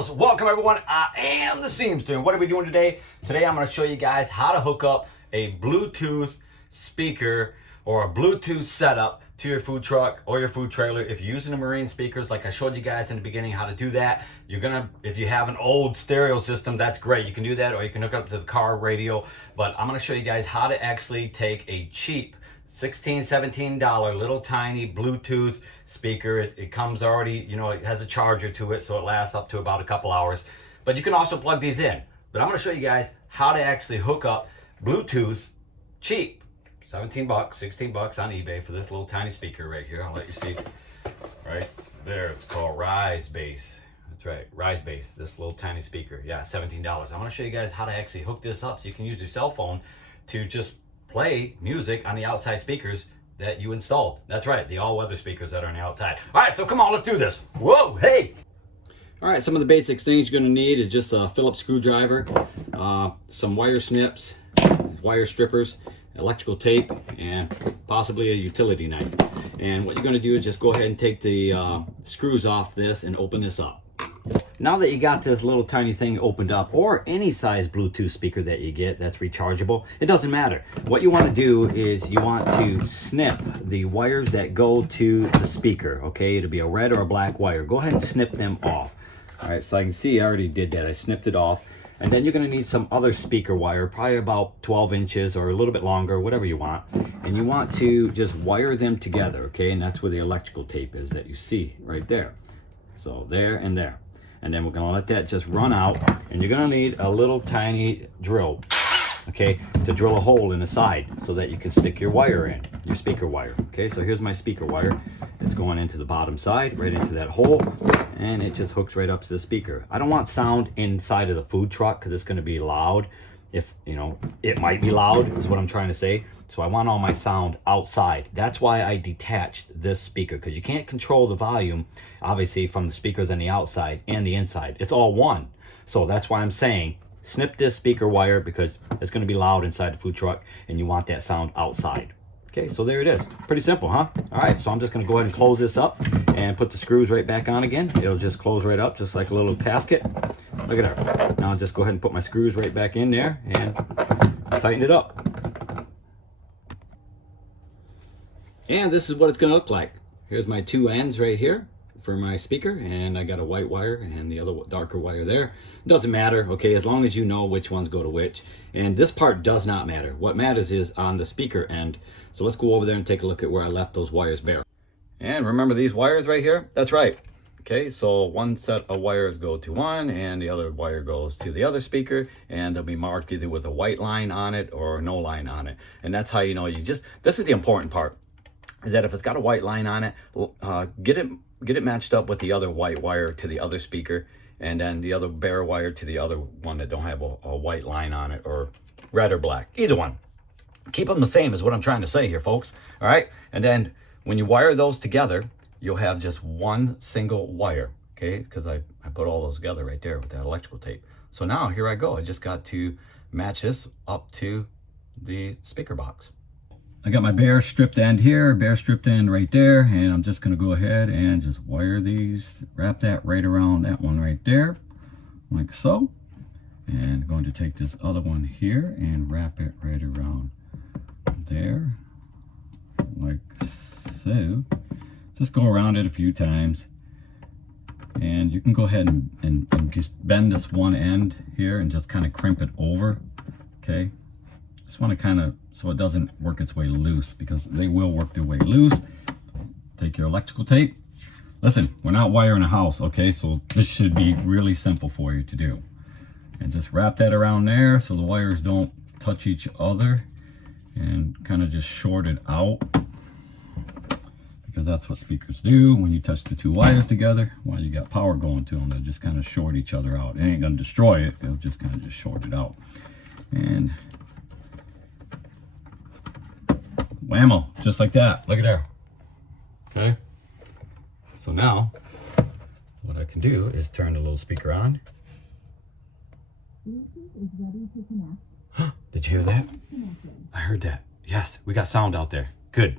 girls, welcome everyone. I am the Seamster, and what are we doing today? Today I'm going to show you guys how to hook up a Bluetooth speaker or a Bluetooth setup to your food truck or your food trailer. If you're using the marine speakers, like I showed you guys in the beginning how to do that, if you have an old stereo system, that's great. You can do that, or you can hook it up to the car radio. But I'm going to show you guys how to actually take a cheap $16, $17 little tiny Bluetooth speaker. It comes already, it has a charger to it, so it lasts up to about a couple hours. But you can also plug these in. But I'm going to show you guys how to actually hook up Bluetooth cheap. 17 bucks, 16 bucks on eBay for this little tiny speaker right here. I'll let you see right there. It's called Rise Bass. That's right, Rise Bass, this little tiny speaker. Yeah, $17. I'm going to show you guys how to actually hook this up so you can use your cell phone to just play music on the outside speakers that you installed. That's right, the all-weather speakers that are on the outside. All right, so come on, let's do this. Whoa, hey! All right, some of the basic things you're gonna need is just a Phillips screwdriver, some wire snips, wire strippers, electrical tape, and possibly a utility knife. And what you're gonna do is just go ahead and take the screws off this and open this up. Now that you got this little tiny thing opened up, or any size Bluetooth speaker that you get that's rechargeable, it doesn't matter. What you want to do is you want to snip the wires that go to the speaker, okay? It'll be a red or a black wire. Go ahead and snip them off. All right, so I can see I already did that. I snipped it off. And then you're going to need some other speaker wire, probably about 12 inches or a little bit longer, whatever you want. And you want to just wire them together, okay? And that's where the electrical tape is that you see right there. So there and there. And then we're gonna let that just run out, and you're gonna need a little tiny drill, okay, to drill a hole in the side so that you can stick your wire in, your speaker wire. Okay, so here's my speaker wire. It's going into the bottom side, right into that hole, and it just hooks right up to the speaker. I don't want sound inside of the food truck because it's gonna be loud. If, it might be loud is what I'm trying to say. So I want all my sound outside. That's why I detached this speaker, because you can't control the volume, obviously, from the speakers on the outside and the inside. It's all one. So that's why I'm saying snip this speaker wire, because it's going to be loud inside the food truck and you want that sound outside. Okay, so there it is. Pretty simple, huh? All right, so I'm just going to go ahead and close this up and put the screws right back on again. It'll just close right up, just like a little casket. Look at that. Now I'll just go ahead and put my screws right back in there and tighten it up. And this is what it's going to look like. Here's my two ends right here for my speaker, and I got a white wire and the other darker wire there. Doesn't matter, okay, as long as you know which ones go to which. And this part does not matter. What matters is on the speaker end. So let's go over there and take a look at where I left those wires bare. And remember these wires right here? That's right. Okay, so one set of wires go to one and the other wire goes to the other speaker, and they'll be marked either with a white line on it or no line on it. And that's how you know this is the important part, is that if it's got a white line on it, get it matched up with the other white wire to the other speaker, and then the other bare wire to the other one that don't have a white line on it, or red or black, either one. Keep them the same is what I'm trying to say here, folks. All right, and then when you wire those together, you'll have just one single wire, okay? Because I put all those together right there with that electrical tape. So now here I go. I just got to match this up to the speaker box. I got my bare stripped end here, bare stripped end right there, and I'm just going to go ahead and just wire these, wrap that right around that one right there, like so. And I'm going to take this other one here and wrap it right around there, like so. Just go around it a few times, and you can go ahead and just bend this one end here and just kind of crimp it over, okay? Just want to kind of, so it doesn't work its way loose, because they will work their way loose. Take your electrical tape. Listen, we're not wiring a house, okay? So this should be really simple for you to do. And just wrap that around there so the wires don't touch each other, and kind of just short it out, because that's what speakers do when you touch the two wires together while you got power going to them. They'll just kind of short each other out. It ain't going to destroy it. They'll just kind of just short it out. And whammo, just like that. Look at there. Okay. So now what I can do is turn the little speaker on. Bluetooth is ready to connect. Did you hear that? I heard that. Yes, we got sound out there. Good.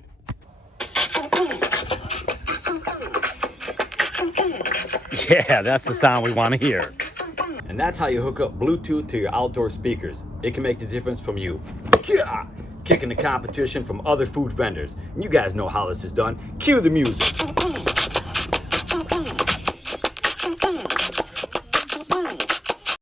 Yeah, that's the sound we want to hear. And that's how you hook up Bluetooth to your outdoor speakers. It can make the difference from you kicking the competition from other food vendors. And you guys know how this is done. Cue the music.